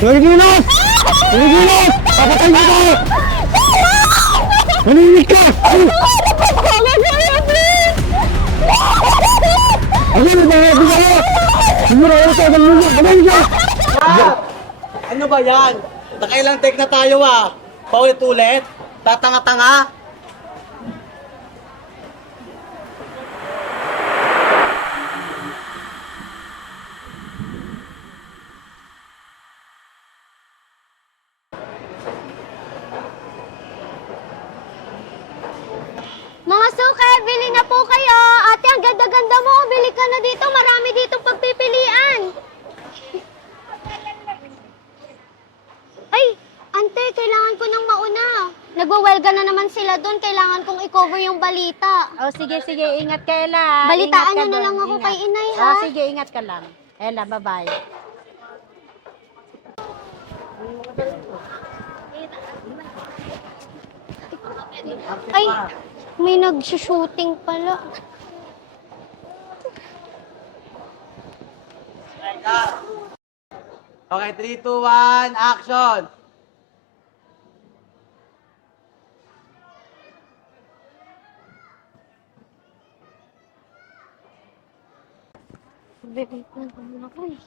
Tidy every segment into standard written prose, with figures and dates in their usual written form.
Pilipinas! Pilipinas! Papatay mo ko! Manimik ka! Ano ba? Siguro ako sa akin mo! Manimik ka! Ano ba yan? Nakailang take na tayo Paulit-ulit? Tatanga-tanga? Mga suke, bili na po kayo. Ate, ang ganda-ganda mo. Bili ka na dito. Marami ditong pagpipilian. Ay, ante, kailangan ko nang mauna. Nagwawelga na naman sila doon. Kailangan kong i-cover yung balita. Oh, sige, ingat ka, Ella. Balitaan Ingat ka niyo na doon, lang ako ingat. kay inay, ha? Oh, sige, ingat ka lang. Ella, bye-bye. Ay, may nag-shooting pala. Okay, 3, 2, 1, action! Bebe, naman ako eh.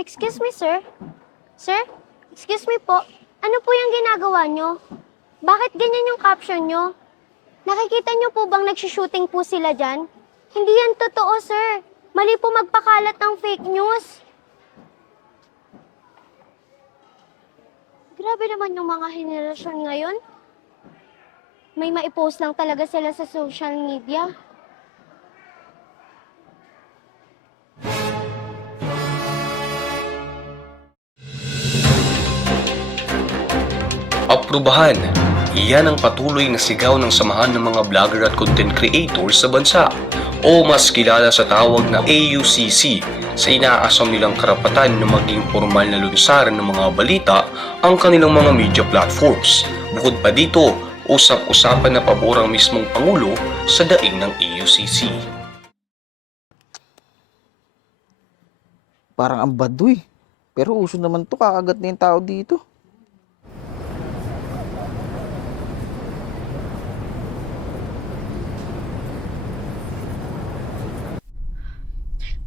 Excuse me, sir? Sir? Excuse me po. Ano po yung ginagawa nyo? Bakit ganyan yung caption nyo? Nakikita nyo po bang nagsushooting po sila dyan? Hindi yan totoo, sir. Mali po magpakalat ng fake news. Grabe naman yung mga henerasyon ngayon. May maipost lang talaga sila sa social media. Aprubahan. Iyan ang patuloy na sigaw ng samahan ng mga vlogger at content creators sa bansa o mas kilala sa tawag na AUCC sa inaasam nilang karapatan na maging formal na lunsaran ng mga balita ang kanilang mga media platforms. Bukod pa dito, usap-usapan na pabor ang mismong Pangulo sa daing ng AUCC. Parang ang baduy. Pero uso naman to, kakagat na yung tao dito.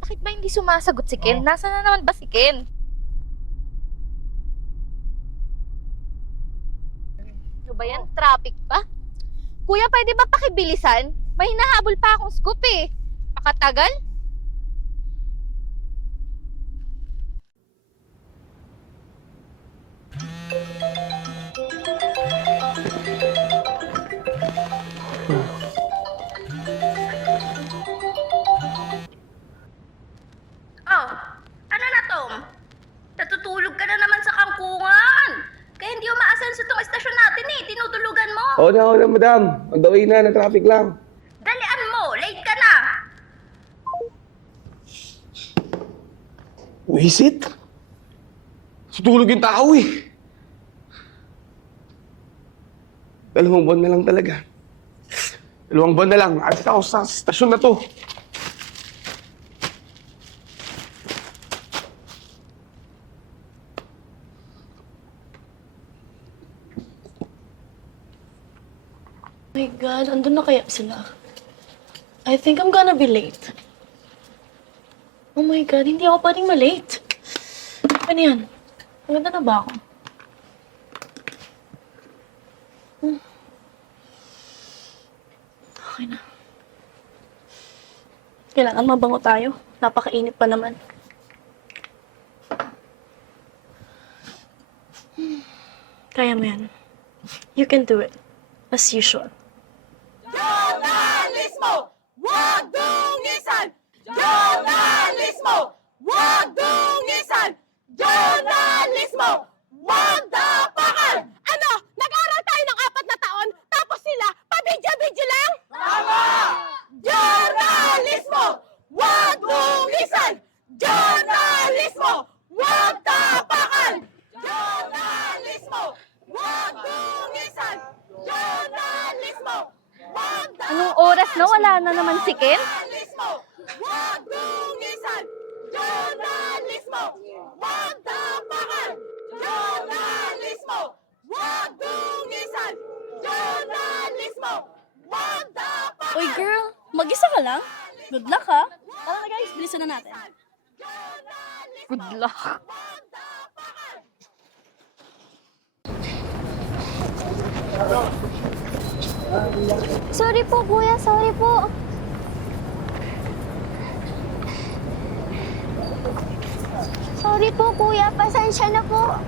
Bakit ba hindi sumasagot si Ken? Nasaan na naman ba si Ken? Ano ba yan? Traffic ba? Kuya, pwede ba pakibilisan? May hinahabol pa akong scoop eh. Pakatagal? Oh, ano na, Tom? Natutulog ka na naman sa kangkungan. Kaya hindi umaasenso tong estasyon natin eh. Tinutulugan mo. Oo na, madam. On the way na traffic lang. Dalian mo. Late ka na. Wisit? Tutulog yung tao eh. 2 buwan na lang talaga. 2 buwan na lang. Alis ako sa stasyon na to. Oh my God, andun na kaya sila? I think I'm gonna be late. Oh my God, hindi ako pwedeng ma-late. Ano yan? Maganda na ba ako? Okay na. Kailangan mabango tayo. Napakainit pa naman. Kaya mo yan. You can do it. As usual. Journalismo! Huwag dungisan! Journalismo! Huwag dungisan! Journalismo! Huwag tapakan! Ano? Nag-aral tayo ng 4 na taon, tapos sila, pabidyo-bidyo lang? Tama! Journalismo! Huwag dungisan! Journalismo! Huwag tapakan! oras na wala na naman si Ken? Journalismo! Huwag dungisan! Journalismo! Huwag tapakan! Journalismo! Huwag dungisan! Journalismo! Huwag tapakan! Uy, girl, mag-isa ka lang? Good luck, ha? Tara na, guys. Bilisan na natin. Good luck. Sorry po, kuya. Sorry po. Sorry po, kuya. Pasensya na po.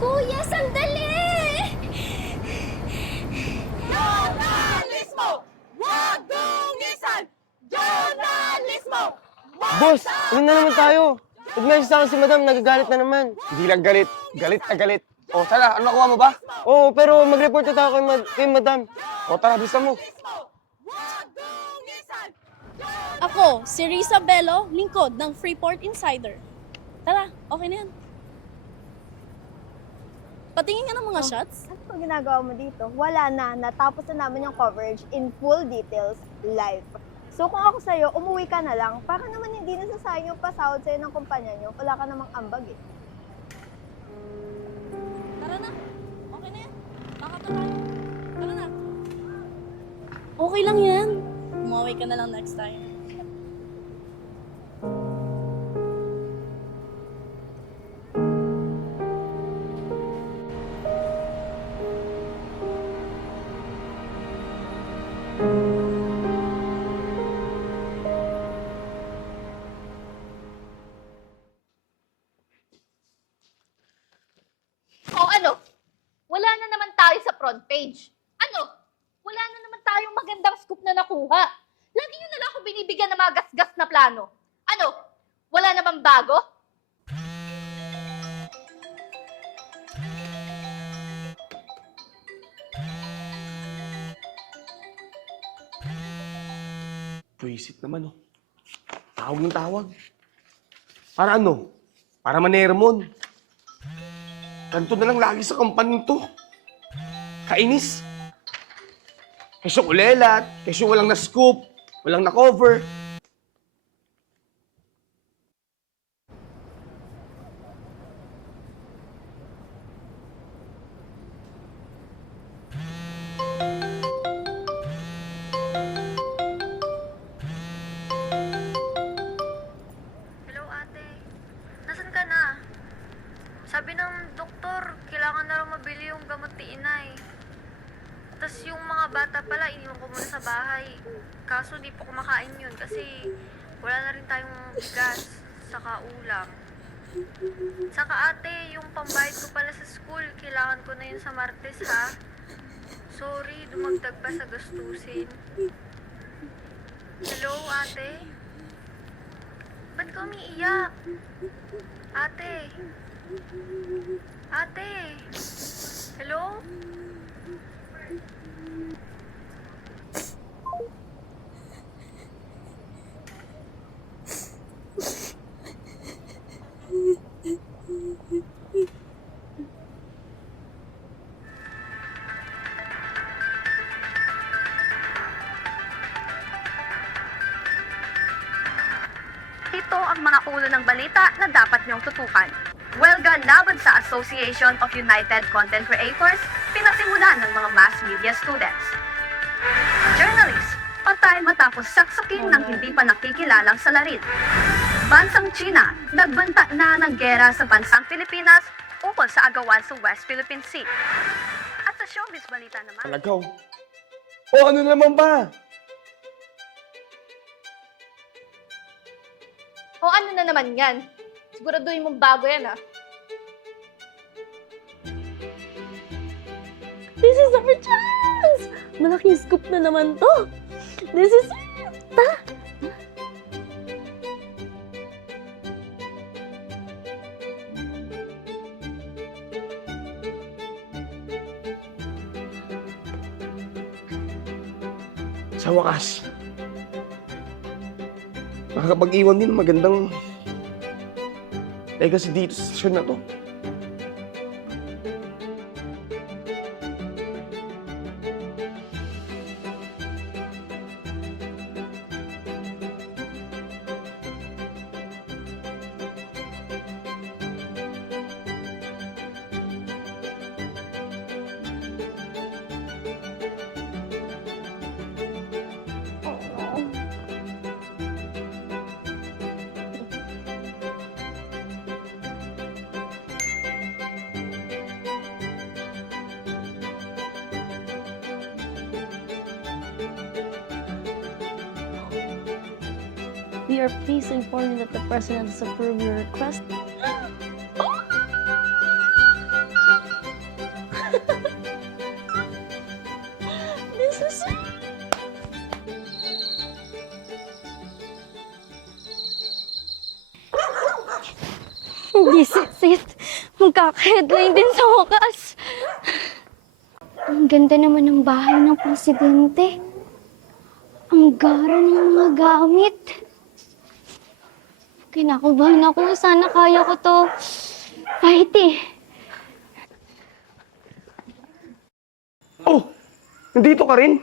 Kuya, sandali! Journalismo! Huwag dungisan! Journalismo! Boss, ano na naman tayo? Nag-message sa akin si madam, nagagalit na naman. Hindi lang galit. Galit na galit. O, tara, ano nakuha mo ba? Oo, pero mag-report na tayo kay madam. O, tara, bisa mo. Huwag dungisan! Ako, si Risa Bello, lingkod ng Freeport Insider. Tara, okay na yan. Patingin ka ng mga shots. Ano po ginagawa mo dito? Wala na. Natapos na namin yung coverage in full details live. So kung ako sa'yo, umuwi ka na lang para naman hindi nasasayang yung pasahod sa'yo ng kumpanya nyo. Wala ka namang ambag eh. Tara na. Okay na yan. Baka tayo. Tara na. Okay lang yan. Umuwi ka na lang next time. O ano? Wala na naman tayo sa front page. Ano? Wala na naman tayong magandang scoop na nakuha. Lagi nyo na lang ako binibigyan ng mga gasgas na plano. Ano? Wala na bang bago? Buisit naman, oh. Tawag ng tawag. Para ano? Para manermon. Ganito na lang lagi sa kampanin to. Kainis. Kesyo kulelat, kesyo walang na-scoop, walang na-cover. Hello, ate. Nasaan ka na? Sabi ng doktor, kailangan na raw mabili yung gamot ni inay. Tapos yung mga bata pala, iniwan ko muna sa bahay. Kaso di po kumakain yun kasi wala na rin tayong gas, saka ulam. Saka ate, yung pambayad ko pala sa school, kailangan ko na yun sa Martes ha. Sorry, dumagdag pa sa gastusin. Hello, ate? Ba't ka umiiyak? Ate? Ate? Hello? Ito ang mga ulo ng balita na dapat niyong tutukan. Welga laban sa Association of United Content Creators, pinasimulan ng mga mass media students. Journalists, patay matapos saksakin ng hindi pa nakikilalang salarin. Bansang China, nagbanta na ng gera sa bansang Pilipinas ukol sa agawan sa West Philippine Sea. At sa showbiz balita naman, Alagaw. O, ano naman ba? O ano na naman yan? Siguraduhin mong bago yan, ah. This is our chance! Malaking scoop na naman to. This is it! Tara! Sa wakas, makakapag-iwan din ng magandang legacy dito sa stasyon na to. We are pleased to inform you that the President has approved your request. This is... Hindi sit. Magkaka-headline din sa wakas. Ang ganda naman ng bahay ng presidente. Ang gara ng mga gamit. Kinakabahan ako. Sana kaya ko to. Kahit Oh! Nandito ka rin?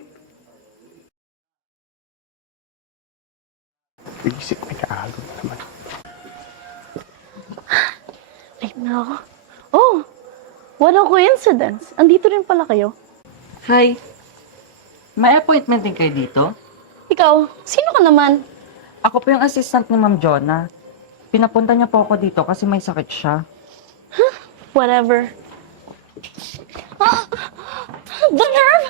Isip, may kaagod naman. Ay, nako. Oh! What a coincidence. Andito rin pala kayo. Hi. May appointment din kayo dito? Ikaw, sino ka naman? Ako po yung assistant ni Ma'am Jonah. Pinapunta niya po ako dito kasi may sakit siya. Whatever. The nerve!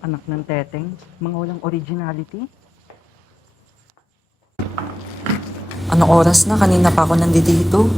Anak ng teteng, mga walang originality. Anong oras na? Kanina pa ako nandito.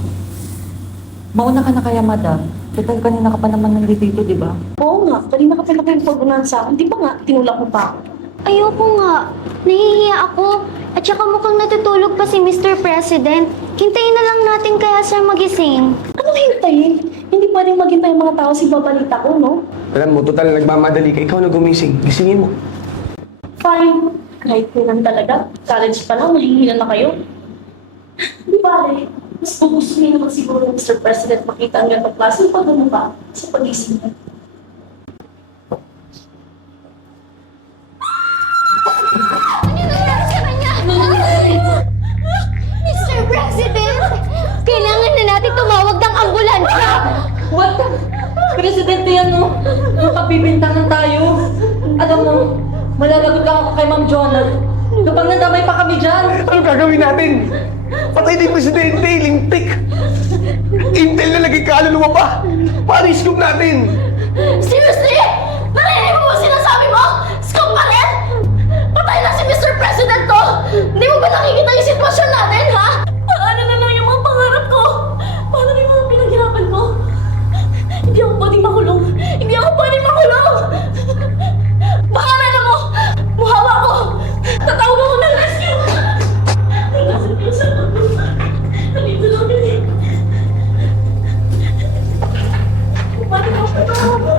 Mauna ka na kaya, madam. Total, kanina ka pa naman nandito, di ba? Oo nga, kanina ka pinapagpunan sa akin. Di ba nga, tinulak mo pa ako? ayoko nga. Nahihiya ako. At saka mukhang natutulog pa si Mr. President. Hintayin na lang natin kaya siya magising. Anong hintayin? Hindi pwedeng maghintay ang mga tao si babalita ko, no? Alam mo, total nagmamadali ka. Ikaw na gumising. Gisingin mo. Fine. Kahit kailan talaga. College pa lang, mahihila na kayo. Di ba, mas gugustuhin naman siguro ng Mr. President makita ang ganitong klase ng pagmumukha sa pag-ising niya. Mr. President! Kailangan na natin tumawag ng ambulansya! What? Presidente yan, no? Makapibintangan tayo. Alam mo, malalagot lang ako kay Ma'am Jonah. Kapag nadamay pa kami dyan. Ano gagawin natin? Patay na yung presidente, lintik. Intel na lagi kaluluwa pa. Paano yung scoop natin? Seriously? Narinig mo ba sinasabi mo? Scoop pa rin? Patay na si Mr. President ko! Hindi mo ba nakikita yung sitwasyon natin, ha? Paano na lang yung mga pangarap ko? Paano na yung mga pinaghirapan ko? Hindi ako pwedeng makulong! Hindi ako pwedeng makulong! Baka na mo! Muhawa ko! Tatawag ako ng rescue! Nandito lang yun eh. Paano ko patawag?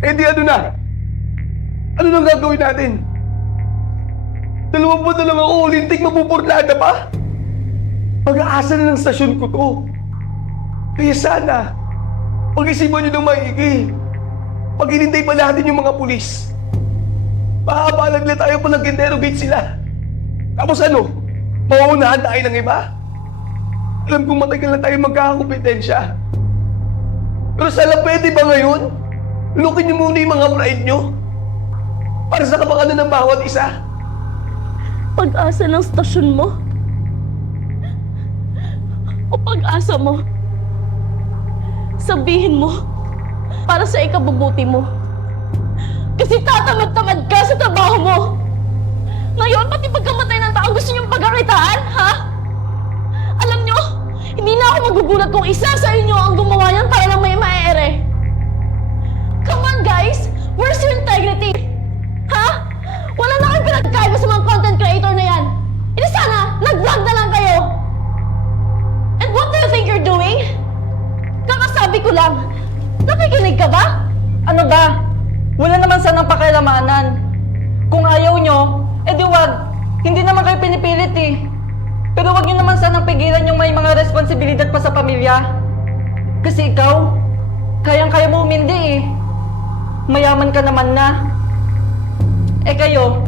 Eh di ano na? Ano nang gagawin natin? 2 buwan na lang ako, lintik mapupurlada pa. Pag-aasa na ng stasyon ko to. Kaya sana, pag-isipan nyo ng maigi. Pag inintay pa natin yung mga pulis, makakabalag na tayo pag nag-interrogate sila. Tapos ano? Mauunahan tayo ng iba? Alam kong matagal na tayo magkakakompetensya. Pero sana pwede ba ngayon? Lukin niyo muna yung mga pride niyo para sa kapakanan ng bawat isa. Pag-asa ng stasyon mo? O pag-asa mo? Sabihin mo para sa ikabubuti mo. Kasi tatamad-tamad ka sa trabaho mo. Ngayon, pati pagkamatay ng tao, gusto niyong pagkakitaan, ha? Alam niyo, hindi na ako magugulat kung isa sa inyo ang gumawa niyan para lang may maeere. Come on, guys! Where's your integrity? Ha? Wala na kayong pinagkaiba sa mga content creator na yan. Hindi sana, nag-vlog na lang kayo. And what do you think you're doing? Kakasabi ko lang, nakikinig ka ba? Ano ba? Wala naman sanang pakialamanan. Kung ayaw nyo, edi wag. Hindi naman kayo pinipilit eh. Pero wag nyo naman sanang pigilan yung may mga responsibilidad pa sa pamilya. Kasi ikaw, kayang-kaya mo umindi eh. Mayaman ka naman na. Eh kayo,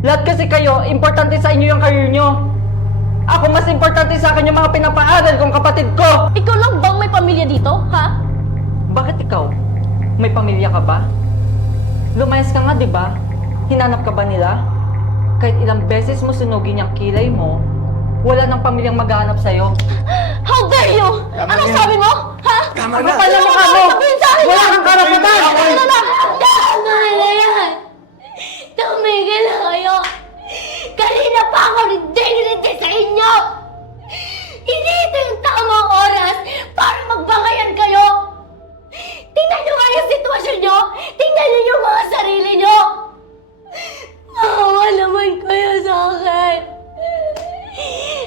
lahat kasi kayo, importante sa inyo yung career nyo. Ako mas importante sa akin yung mga pinapaaral kong kapatid ko. Ikaw lang bang may pamilya dito, ha? Bakit ikaw? May pamilya ka ba? Lumayas ka nga, di ba? Hinanap ka ba nila? Kahit ilang beses mo sunugin yung kilay mo, wala nang pamilyang maghahanap sa'yo. How dare you? Anong sabi mo? Ha? Tama Ano na! pala mukha mo? Sabihin sa akin Wala yan! kang karapatan! Tama na! Tama na yan! Tumigil na kayo! Kanina pa ako rindig sa inyo! Hindi ito yung tamang oras para magbangayan kayo! Tingnan nyo nga yung sitwasyon nyo! Tingnan nyo yung mga sarili nyo! Maawa naman kayo sa akin!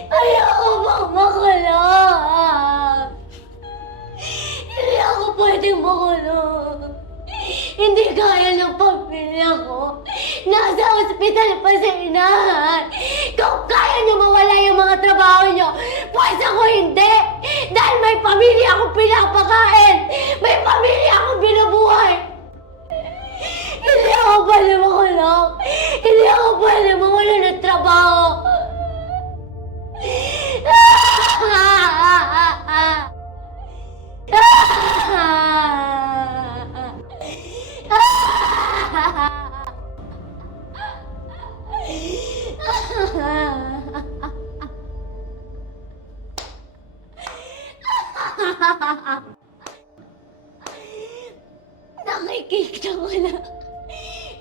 Ayoko bang makulong! Hindi ako pwedeng makulong! Hindi kaya ng pamilya ko! Nasa ospital pa sa inahan! Kung kaya niyo mawala yung mga trabaho niyo, pues ako hindi! Dahil may pamilya akong pinapakain! May pamilya akong binubuhay! Hindi ako pwede makulong! Hindi ako pwede mawala ng trabaho! Nakikita ko na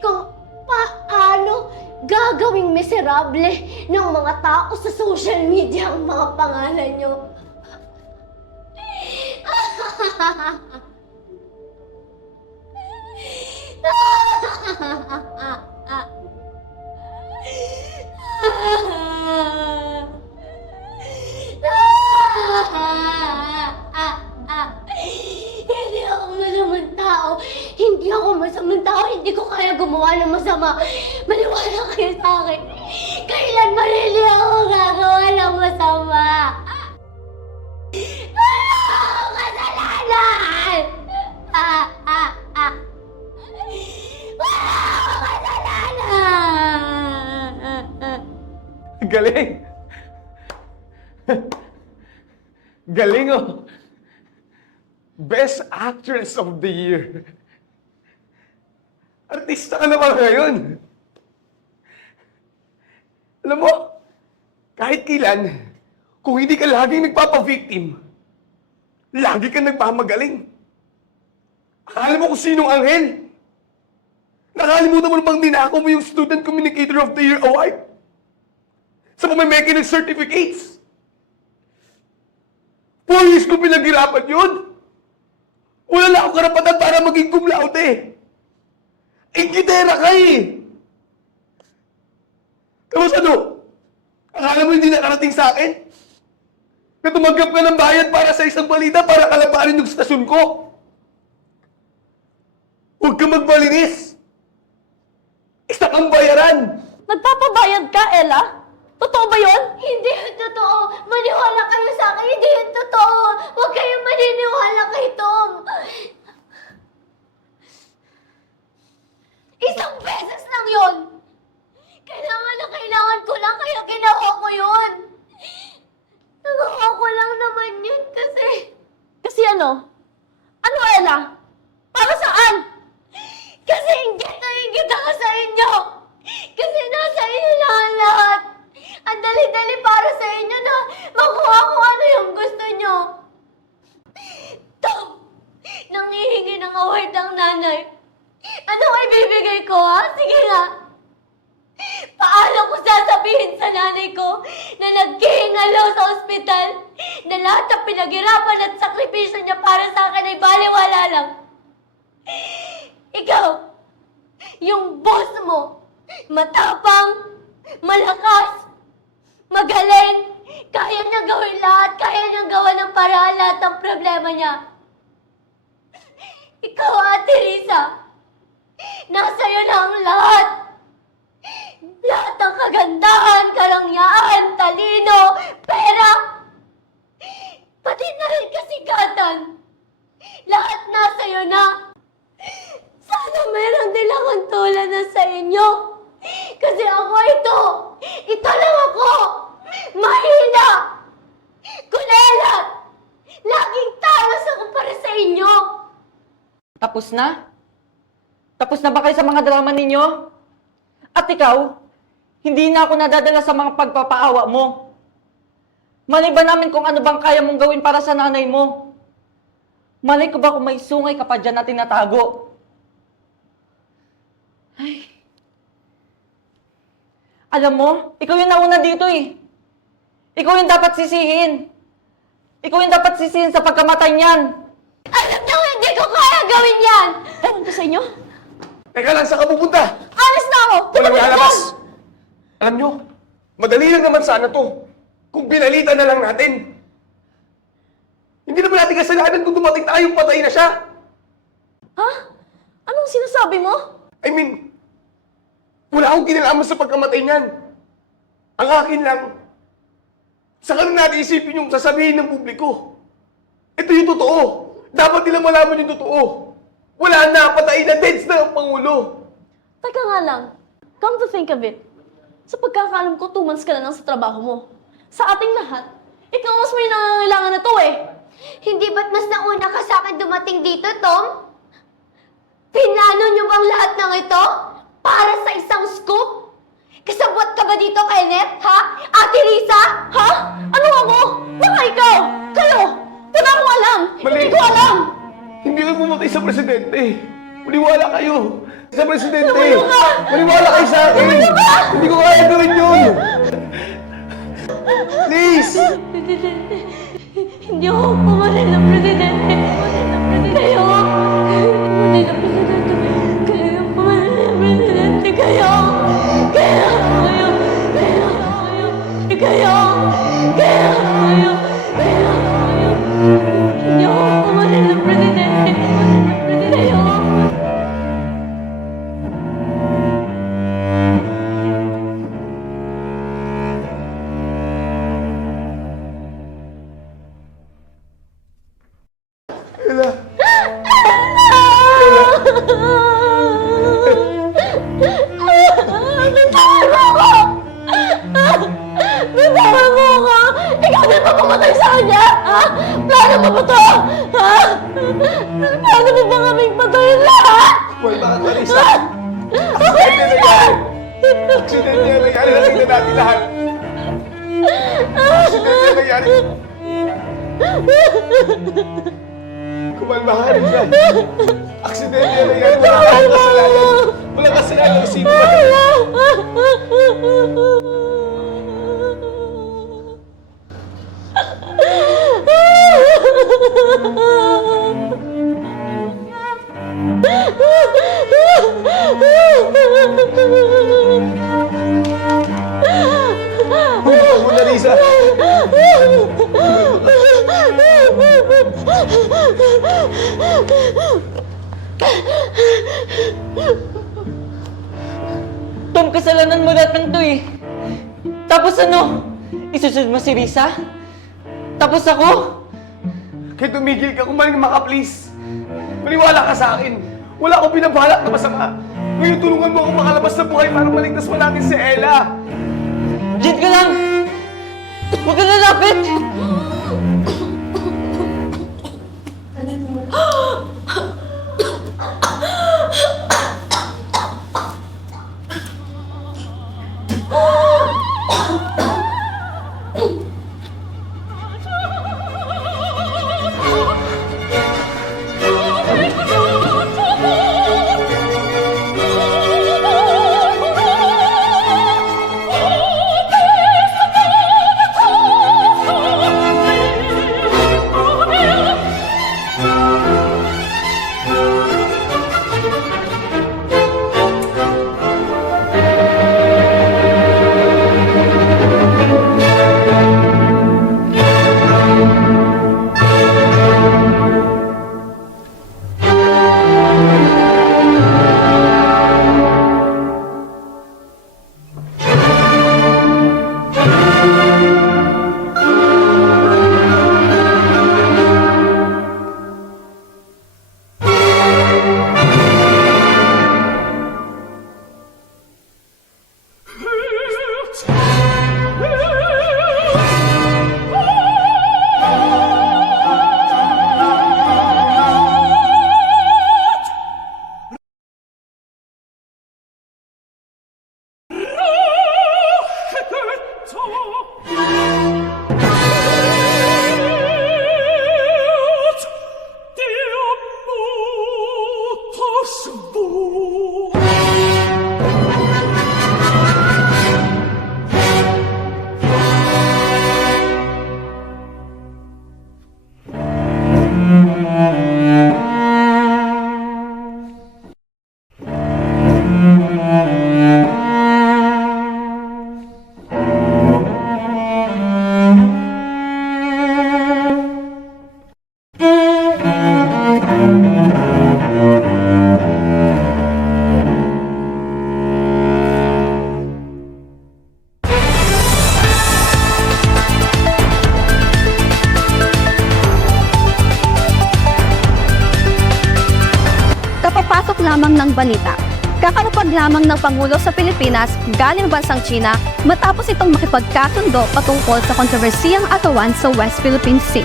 kung paano gagawing miserable ng mga tao sa social media ang mga pangalan nyo. Hindi ako masamang tao. Hindi ako masamang tao. Hindi ko kaya gumawa ng masama. Maniwala kayo sa akin. Kailan malili ako gagawa ng masama? Wala akong kasalanan! Wala akong kasalanan! Galing! Galing oh! Best Actress of the Year. Artista ka naman ngayon. Alam mo, kahit kailan, kung hindi ka laging nagpapa-victim, lagi ka nagpamagaling. Akala mo kung sinong anghel? Nakalimutan mo na bang dinako mo yung Student Communicator of the Year Award? Sa pamameke ng certificates? 4 years ko pinaghirapan yun! Wala na akong karapatan para maging cum laude! Ingitera ka eh! Tapos ano? Akala mo hindi nakarating sa akin? Na tumanggap ka ng bayad para sa isang balita para kalabanin yung stasyon ko? Huwag ka magbalinis! Isa kang bayaran! Nagpapabayad ka, Ella? Totoo ba yun? Hindi yun totoo! Maniwala kayo sa akin! Hindi yun totoo! Huwag kayong maniniwala kay Tom! Isang beses lang yun! Kailangan ko lang kaya ginawa ko yun! Nagawa ko lang naman yun kasi... Kasi ano? Ano, Ella? Para saan? Kasi ingit ako sa inyo! Kasi nasa inyo lahat ibibigay ko, ha? Sige nga. Paano ko sasabihin sa nanay ko na naghihingalo sa ospital na lahat ng pinaghirapan at sakripisyo niya para sa akin ay baliwala lang? Ikaw, yung boss mo, matapang, malakas, magaling, kaya niya gawin lahat, kaya niya gawa ng paraan lahat ng problema niya. Ikaw, Ate Risa, nasa iyo na ang lahat. Lahat ng kagandahan, karangyaan, talino, pera, pati na rin kasikatan. Lahat nasa iyo na. Sana meron din akong tulad na sa inyo. Kasi ako ito. Ito lang ako. Mahina. Kulelat. Laging talos ako para sa inyo. Tapos na? Tapos na ba kayo sa mga drama ninyo? At ikaw, hindi na ako nadadala sa mga pagpapaawa mo. Malay ba namin kung ano bang kaya mong gawin para sa nanay mo? Malay ko ba kung may sungay ka pa dyan na tinatago? Ay. Alam mo, ikaw yung nauna dito eh. Ikaw yung dapat sisihin. Ikaw yung dapat sisihin sa pagkamatay niyan. Alam niyo, hindi ko kaya gawin yan! Ewan ko sa inyo. Teka lang, saan ka pupunta? Alis na ako! Walang lalabas! Alam nyo, madali lang naman sana to. Kung binalita na lang natin. Hindi naman natin kasalanan kung dumating tayong patay na siya. Ha? Anong sinasabi mo? I mean, wala akong kinalaman sa pagkamatay niyan. Ang akin lang, saka lang natin isipin yung sasabihin ng publiko. Ito yung totoo. Dapat nila malaman yung totoo. Wala na, patay na, deads na ang Pangulo. Teka nga lang, come to think of it, sa pagkakaalam ko, 2 months ka na lang sa trabaho mo. Sa ating lahat, ikaw mas may nangangailangan na to eh. Hindi ba't mas nauna ka sa akin dumating dito, Tom? Pinano niyo bang lahat ng ito? Para sa isang scoop? Kasabot ka ba dito, Kenneth? Ha? Ate Risa? Ha? Ano ako? Baka ikaw? Kayo? Wala akong alam! Mali. Hindi ko alam! Hindi ka pumatay sa presidente. Maniwala kayo. Sa presidente. Tumulong ka! Maniwala kayo sa akin. Tumulong ka! Hindi ko kaya gawin yun. Please! Hindi ako pumatay ng presidente. Kayo! Pumatay ng presidente. Kayo pumatay ng presidente. Kayo! Kayo! Kayo! Kayo! Kayo! Kayo! Kayo! Kayo! Kayo! Hindi ako pumatay ng presidente. Kayo! Ella. Bitawan mo ako! Bitawan mo ako! Ikaw din ba pumatay sa kanya? Ha? Plano mo ba to? Ha? Plano mo ba kaming patayin lahat? Well, bakit Marisa? Aksidente nangyari. Aksidente nangyari. Nakita natin lahat. Aksidente nangyari. Kumalmahan siya. Aksidente nangyari. Wala kang kasalanan. Wala kasalanan kung sino ba. Muna, Risa. Tom, kasalanan mo lahat ng to eh. Tapos ano? Isusunod mo si Risa? Tapos ako? Kaya tumigil ka, kumaling maka, please. Maniwala ka sa akin. Wala akong binabalak na masama. Ngayon tulungan mo ako makalabas sa buhay para maligtas mo natin si Ella. Diyan ka lang! Huwag ka lalapit! Kakalapag lamang ng Pangulo sa Pilipinas galing bansang China matapos itong makipagkasundo patungkol sa kontrobersiyang agawan sa West Philippine Sea.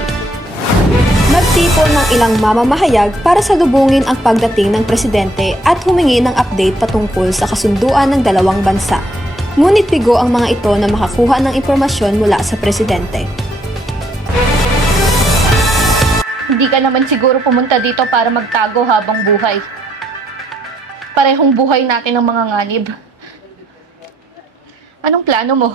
Nagtipon ng ilang mamamahayag para salubungin ang pagdating ng presidente at humingi ng update patungkol sa kasunduan ng dalawang bansa. Ngunit bigo ang mga ito na makakuha ng impormasyon mula sa presidente. Hindi ka naman siguro pumunta dito para magtago habang buhay. Parehong buhay natin ang mga nganib. Anong plano mo?